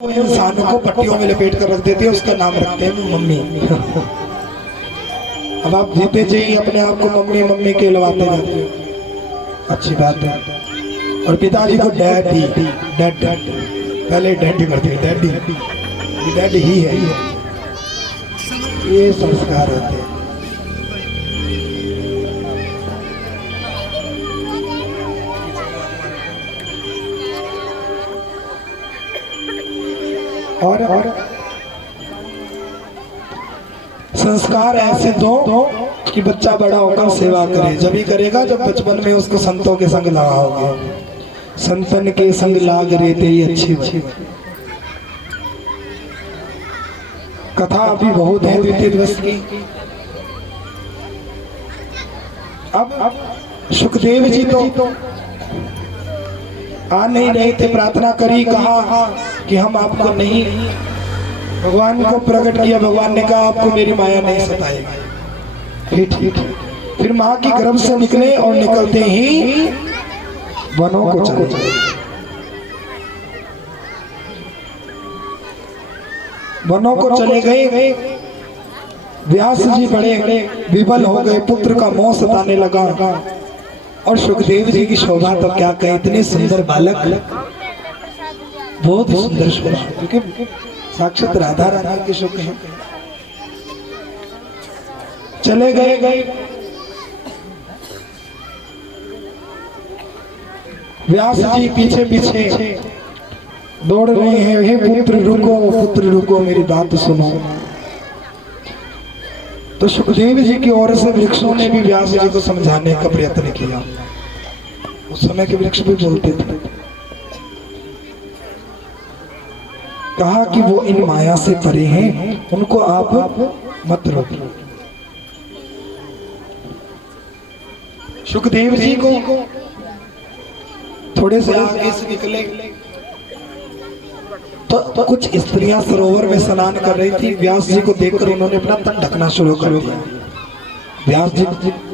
वो इंसान को पट्टियों में लपेट कर रख देते हैं, उसका नाम रखते हैं मम्मी। अब आप जीते जी अपने आप को मम्मी मम्मी कहलवाते रहते हैं, अच्छी बात है। और पिताजी को डैडी डैड पहले डैडी करते हैं, डैडी डैड ही है, ये संस्कार होते हैं। और संस्कार ऐसे दो कि बच्चा बड़ा होकर सेवा करे। जब ही करेगा जब बचपन में उसको संतों के संग लगाओगे। संतन के संग लाग रहे थे ये अच्छी बात। कथा अभी बहुत है द्वितीय दिवस की। अब सुखदेव जी तो आ नहीं रहे थे, प्रार्थना करी, कहा कि हम आपको नहीं, भगवान को प्रकट किया। भगवान ने कहा आपको मेरी माया नहीं सताएगी। ठीक। फिर माँ की गर्भ से निकले और निकलते ही वनों को चले। वनों को चले गए। व्यास जी बड़े विबल हो गए, पुत्र का मोह सताने लगा। और सुखदेव जी की शोभा तो क्या कहे, इतने सुंदर बालक, बहुत सुंदर शोभा, क्योंकि साक्षात राधा रानी के सुख हैं। चले गए। व्यास जी पीछे पीछे दौड़ रहे हैं, हे पुत्र रुको मेरी बात सुनो। तो सुखदेव जी की ओर से वृक्षों ने भी व्यास जी को समझाने का प्रयत्न किया। उस समय के वृक्ष भी बोलते थे, कहा कि वो इन माया से परे हैं, उनको आप मत रोकिए। सुखदेव जी को थोड़े से आगे से निकले तो कुछ स्त्रियां सरोवर में स्नान कर रही थी। व्यास जी को देखकर उन्होंने अपना तन ढकना शुरू कर दिया। व्यास जी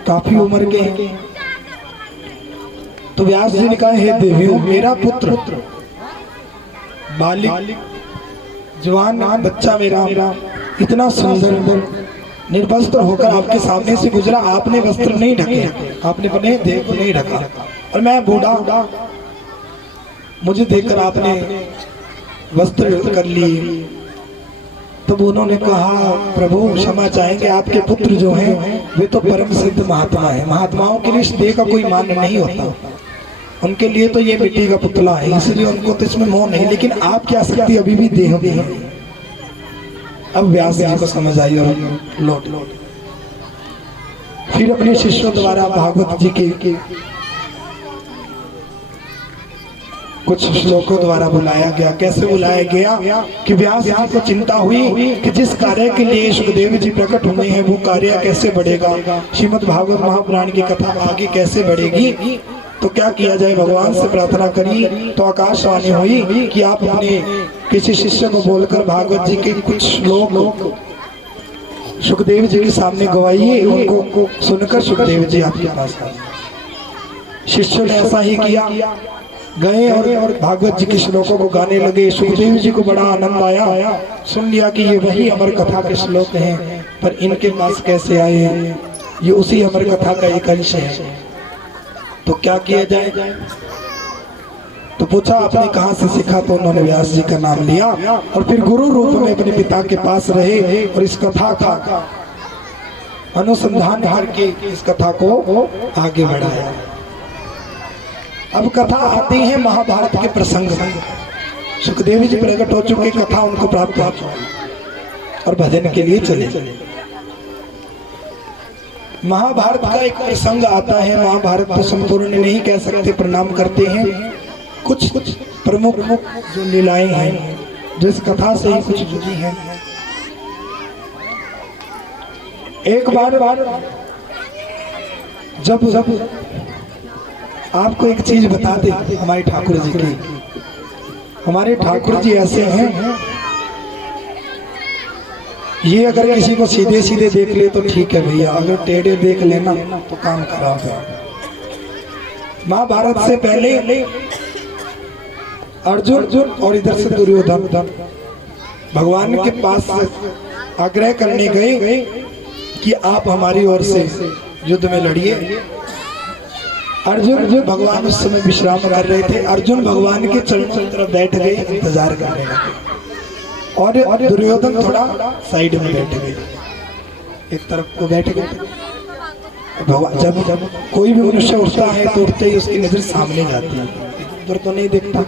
काफी उम्र के हैं, तो व्यास जी ने कहा, हे देवियों, मेरा पुत्र बालिक जवान बच्चा मेरा इतना सुंदर निर्वस्त्र होकर आपके सामने से गुजरा। आपने वस्त्र नहीं ढके, आपने अपने देह को नहीं ढका, और मैं बूढ़ा, मुझे देखकर आपने वस्त्र कर लिए। तब उन्होंने कहा, प्रभु क्षमा चाहेंगे, आपके पुत्र जो हैं वे तो परम सिद्ध महात्मा है। महात्माओं के लिए इस देह का कोई मान नहीं होता, उनके लिए तो ये मिट्टी का पुतला है, इसलिए उनको तो इसमें मोह नहीं। लेकिन आप क्या सकती अभी भी देह में है। अब व्यास जी को समझ आई और लौट फिर अपने शिष्यों द्वारा भागवत जी के कुछ श्लोकों द्वारा बुलाया गया। कैसे बुलाया गया कि व्यास जी को चिंता हुई कि जिस कार्य के लिए सुखदेव जी प्रकट हुए हैं वो कार्य कैसे बढ़ेगा, श्रीमद् भागवत महापुराण की कथा आगे कैसे बढ़ेगी। तो क्या किया जाए, भगवान से प्रार्थना करी तो आकाशवाणी हुई कि आप अपने किसी शिष्य को बोलकर भागवत जी के कुछ श्लोक सुखदेव जी के सामने गवाइए। उनको सुनकर सुखदेव जी आपके पास आए। शिष्यों ने ऐसा ही किया, गए और भागवत जी के श्लोकों को गाने लगे। सुखदेव जी को बड़ा आनंद आया, सुन लिया कि ये वही अमर कथा के श्लोक हैं, पर इनके पास कैसे आए हैं, ये उसी अमर कथा का एक अंश है। तो क्या किया जाए, तो पूछा आपने कहाँ से सीखा। तो उन्होंने व्यास जी का नाम लिया और फिर गुरु रूप में अपने पिता के पास रहे और इस कथा का अनुसंधान करके इस कथा को आगे बढ़ाया। अब कथा आती है महाभारत के प्रसंग में। सुखदेव जी प्रकट हो चुके, कथा उनको प्राप्त हो चुकी और भजन के लिए चले। महाभारत का एक प्रसंग आता है। महाभारत को संपूर्ण नहीं कह सकते, प्रणाम करते हैं। कुछ प्रमुख जो लीलाएं हैं जो इस कथा से ही कुछ जुड़ी हैं। एक बार जब आपको एक चीज बता दे हमारे ठाकुर जी की। हमारे ठाकुर जी ऐसे हैं, ये अगर किसी को सीधे सीधे देख ले तो ठीक है भैया, अगर टेढ़े देख लेना तो काम खराब है। महाभारत से पहले अर्जुन और इधर से दुर्योधन भगवान के पास आग्रह करने गए कि आप हमारी ओर से युद्ध में लड़िए। अर्जुन भगवान उस समय विश्राम कर रहे थे। अर्जुन भगवान के चरणों की तरफ बैठ गए, इंतजार करने लगे और दुर्योधन थोड़ा साइड में बैठ गए, एक तरफ को बैठ गए। भगवान जब कोई भी मनुष्य उठता है तो उठते ही उसकी नजर सामने जाती है, इधर तो नहीं देखता।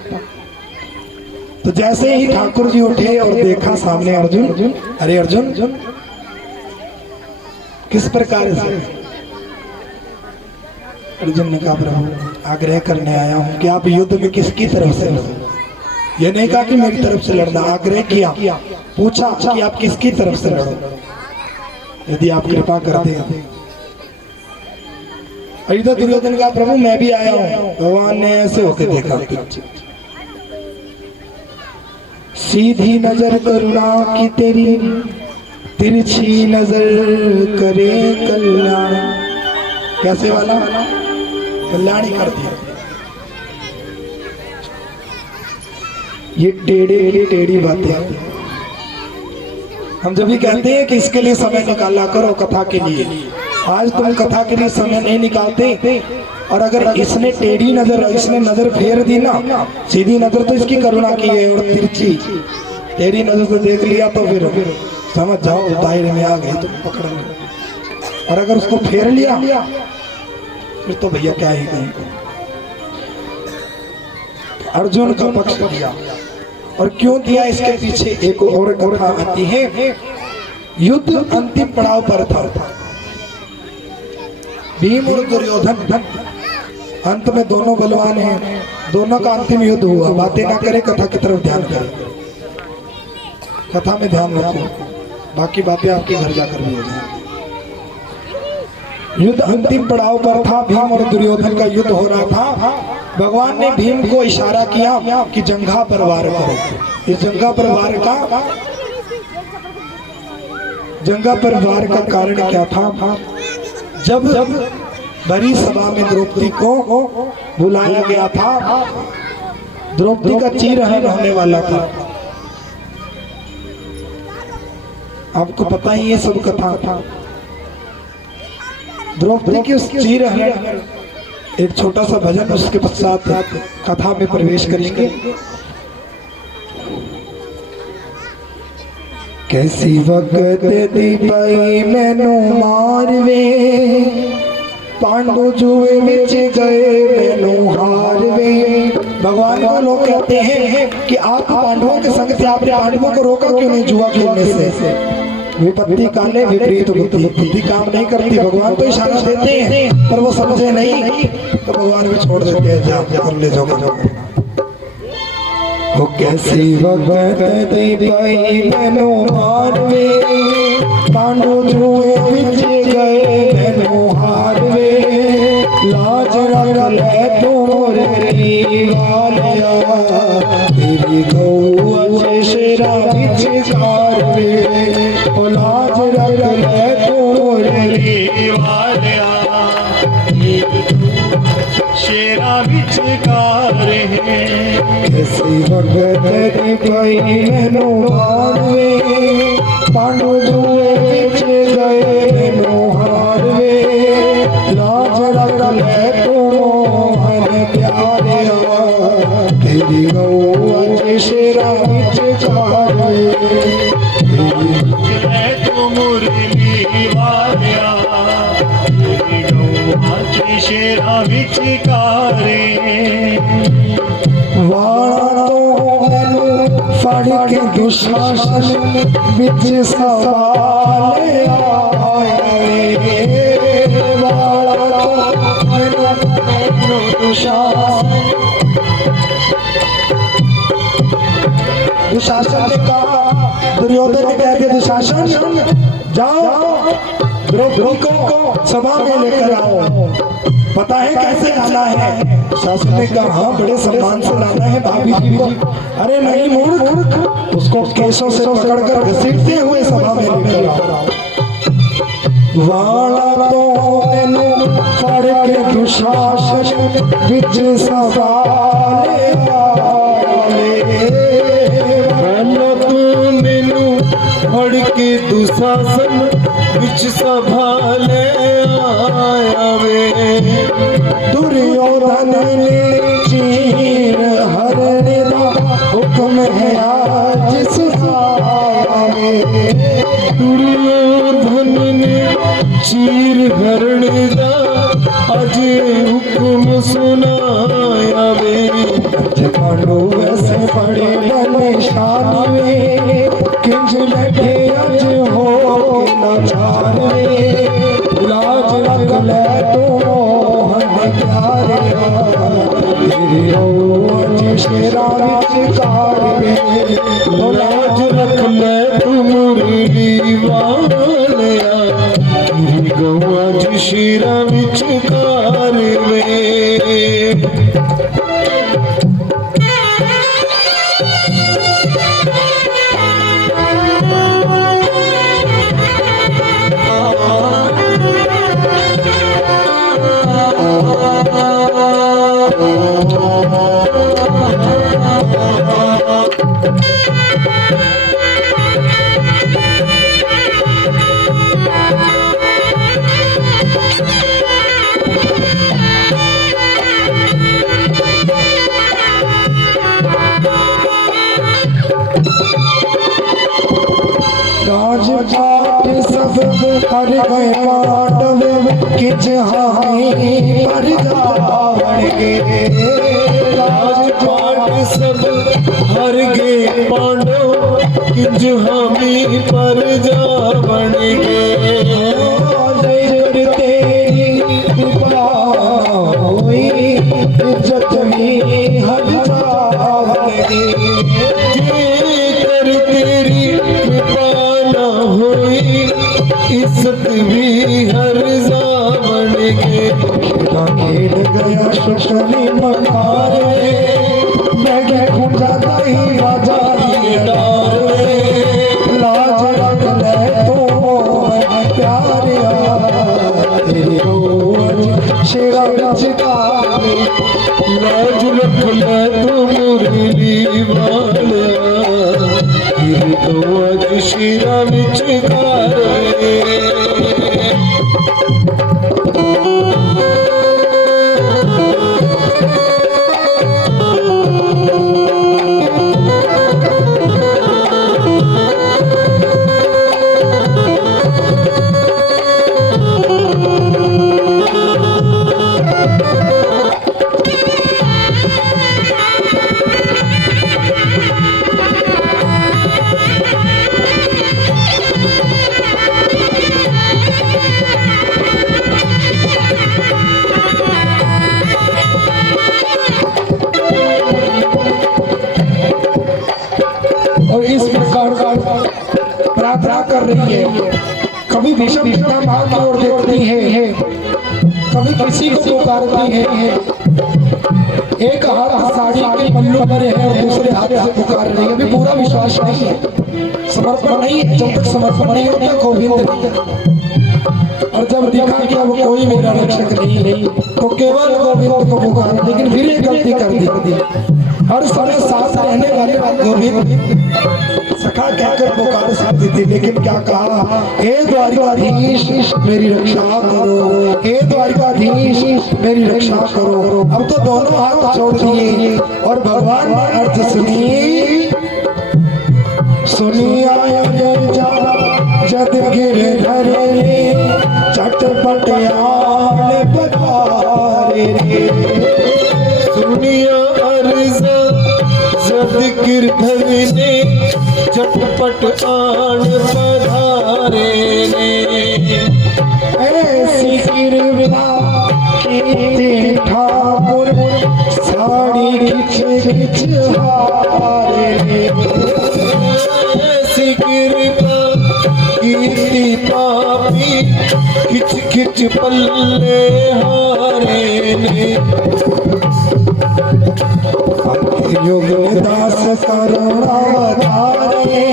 तो जैसे ही ठाकुर जी उठे और देखा सामने अर्जुन, अरे अर्जुन किस प्रकार से? अर्जुन ने कहा प्रभु आग्रह करने आया हूं कि आप युद्ध में किसकी तरफ से लड़ो। यह नहीं कहा कि मेरी तरफ से लड़ना, आग्रह किया, पूछा कि आप किसकी तरफ से लड़ो, यदि आप कृपा कर दें। इधर दुर्योधन का प्रभु मैं भी आया हूं। भगवान ने ऐसे होके देखा, सीधी नजर करुणा की तेरी, तिरछी नजर करे कल्याण। कैसे वाला? कल्याण ही कर दिया। ये टेढ़ी बातें हम जब भी कहते हैं कि इसके लिए समय निकाला करो कथा के लिए, आज तुम कथा के लिए समय नहीं निकालते। और अगर इसने टेढ़ी नजर, इसने नजर फेर दी ना, सीधी नजर तो इसकी करुणा की है और तिरछी टेढ़ी नजर से देख लिया तो फिर समझ जाओ दायरे में आ गए तुम पकड़ लो। और अगर उसको फेर लिया फिर तो भैया क्या ही कहें। अर्जुन का पक्ष दिया, और क्यों दिया इसके पीछे एक और कथा आती है। युद्ध अंतिम पड़ाव पर था, भीम और दुर्योधन अंत में दोनों बलवान हैं, दोनों का अंतिम युद्ध हुआ। बातें ना करे, कथा की तरफ ध्यान करें, कथा में ध्यान रखो, बाकी बातें आपके घर जाकर भी हो जाएंगी। युद्ध अंतिम पड़ाव पर था, भीम और दुर्योधन का युद्ध हो रहा था। भगवान ने भीम को इशारा किया कि जंघा पर वार करो। इस जंघा पर वार का कारण क्या था? जब बड़ी सभा में द्रौपदी को बुलाया गया था, द्रौपदी का चीरहरण होने वाला था। आपको पता ही ये सब कथा था। द्रौपदी की उस चीरहरण, एक छोटा सा भजन, उसके पश्चात कथा में प्रवेश करेंगे। कैसी वक्त दी पई मैनू मारवे, पांडु जुए विच गए मैनू हारवे। भगवान को लोग कहते हैं कि आप पांडवों के संग थे, आपने पांडवों को रोका क्यों नहीं जुआ खेलने से? विपत्ति काले विपरीत बुद्धि, बुद्धि काम नहीं करती। भगवान तो इशारा देते हैं पर वो समझे नहीं, तो भगवान भी छोड़ देते हैं, जा कर ले जाओ। वो कैसी वक्त दी पई मैनू मारवे, पांडु जुए विच गए मैनू हारवे। लाज रख ले तू मोरे वालिया, तेरी गऊ अजे शेरा विच कारवे। ओ लाज रख ले तू मोरे वालिया, शेरा विच कारवे। कैसी वक्त दी पई मैनू मारवे, पांडु जुए विच गए मैनू हारवे। लाज रख ले तू मोहन प्यारिया, तेरी गऊ अज शेरा विच कारवे। ले तू मुरली वालिया, तेरी गऊ अज शेरा विच कारवे। वाला तो मैनू फड़ के दुशासन विच सवाल आए। वाला तो मैनू दुशासन ने कहा, दुर्योधन ने कह दिया दुशासन जाओ द्रौपदी को सभा में लेकर आओ, पता है कैसे लाना है? शासन ने कहा हाँ बड़े सम्मान से लाना है भाभी जी को। अरे नहीं मूर्ख, उसको केसों से पकड़कर घसीटते हुए सभा में लेकर आओ। वाला तो मैनू फड़ के दुशासन विच सवाल आए। दुशासन बिच संभाले आया वे। दुर्योधन ने चीर हरने दा हुक्म है आज सुनावे। दुर्योधन ने चीर हरने दा आज हुक्म सुनाया वे। पांडु ऐसे बड़े बलशाली वे किंज बैठे अज हो लाचार वे। लाज रख ले तू मोहन प्यारे तेरी अज शेरा विच कार वे। लाज रख ले तू मुरली वालिया तेरी गवा ज शेरा विच कार वे। राजपाट सब हर गए पांडव किच हानि पर जावण गे। राजपाट सब हर गे पांडव किंज हामी पर जावण गे। तेरी कृपा होई इज्जत में हर जावण गे। कर तेरी कृपा न होई इज्जत भी हर जावण गे। खेल गया शुक्र मकारे मैं खुद जाता ही राजा डारे। लाज रख ले तो प्यारे तेरी रोज शेरा विच कार। लाज रख ले तू मुरली वालिया तेरी गवा ज शेरा विच कार वे। और इस प्रकार प्रार्थना कर रही है। कभी भीषम पिता मां की ओर देखती है, कभी किसी को पुकारती है। एक हाथ साड़ी के पल्लू पर है और दूसरे हाथ से पुकार रही है। अभी पूरा विश्वास नहीं है, समर्पण नहीं है। जब तक समर्पण नहीं होता गोविंद और जब देखा कि अब कोई मेरा रक्षक नहीं तो केवल गोविंद को पुकार। लेकिन फिर एक गलती कर दी। हर समय साथ रहने वाले गोविंद सखा कहकर पुकार सकती थी, लेकिन क्या कहा, हे द्वारिकाधीश मेरी रक्षा करो, हे द्वारिकाधीश मेरी रक्षा करो। अब तो दोनों हाथ छोड़ दिए और भगवान ने अर्थ सुनी आया जद गिर धरे चटपट आने पधारे रे। सुनिया अर्ज़ा जद गिरधर ने झटपट आन पधारे ने। ऐसी कृपा कीर्ति ठाकुर साड़ी खिच हारे ने। ऐसी कृपा कीर्ति पापी खिच खिच पल्ले हारे ने। युग दास करुणावतारे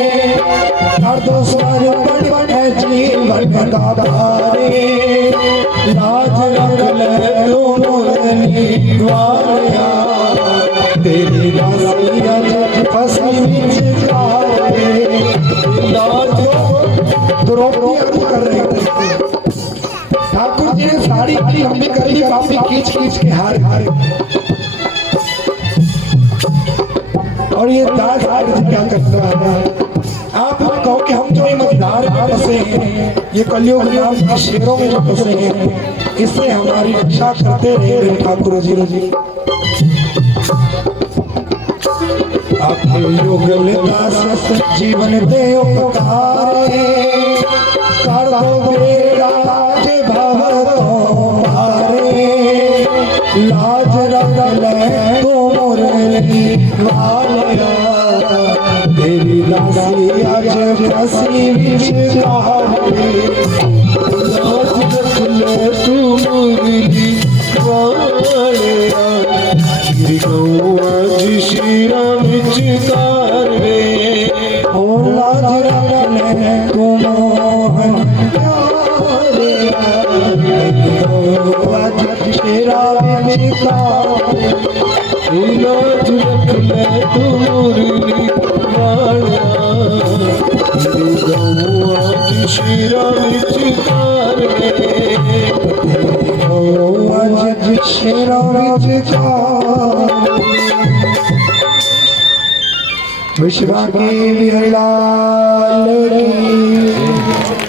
अर्धो स्वर बड़े जीवन दातारे। लाज रख ले मुरली वालिया तेरी दासी अज फसी विच जाए। लाज साड़ी लंबी कर ली काफी खींच खींच के हार हार। और ये दास क्या करता है? आप कहो कि हम जो ईमानदार में फंसे हैं, ये कलयुग नाम के शेरों में जो फंसे हैं, इससे हमारी रक्षा करते रहे ठाकुर जी। आपके युगल दास जीवन दे उपकारे, कर दो बेड़ा के भव तुम्हारे, लाज रख ले तो मुरली वालिया, तेरी दासी आज फंसी विचारे, लाज रख ले तू मुरली वालिया, गिर गऊं आज शीरा विचकार वे, ओ लाज रख ले तू मोहन प्यारिया, आज शेरा विचारे, लाज रख ले तू मुरली वालिया, गिर गऊं आज शीरा विचकार वे, आज शेरा विचार। विश्वा की विहलाल की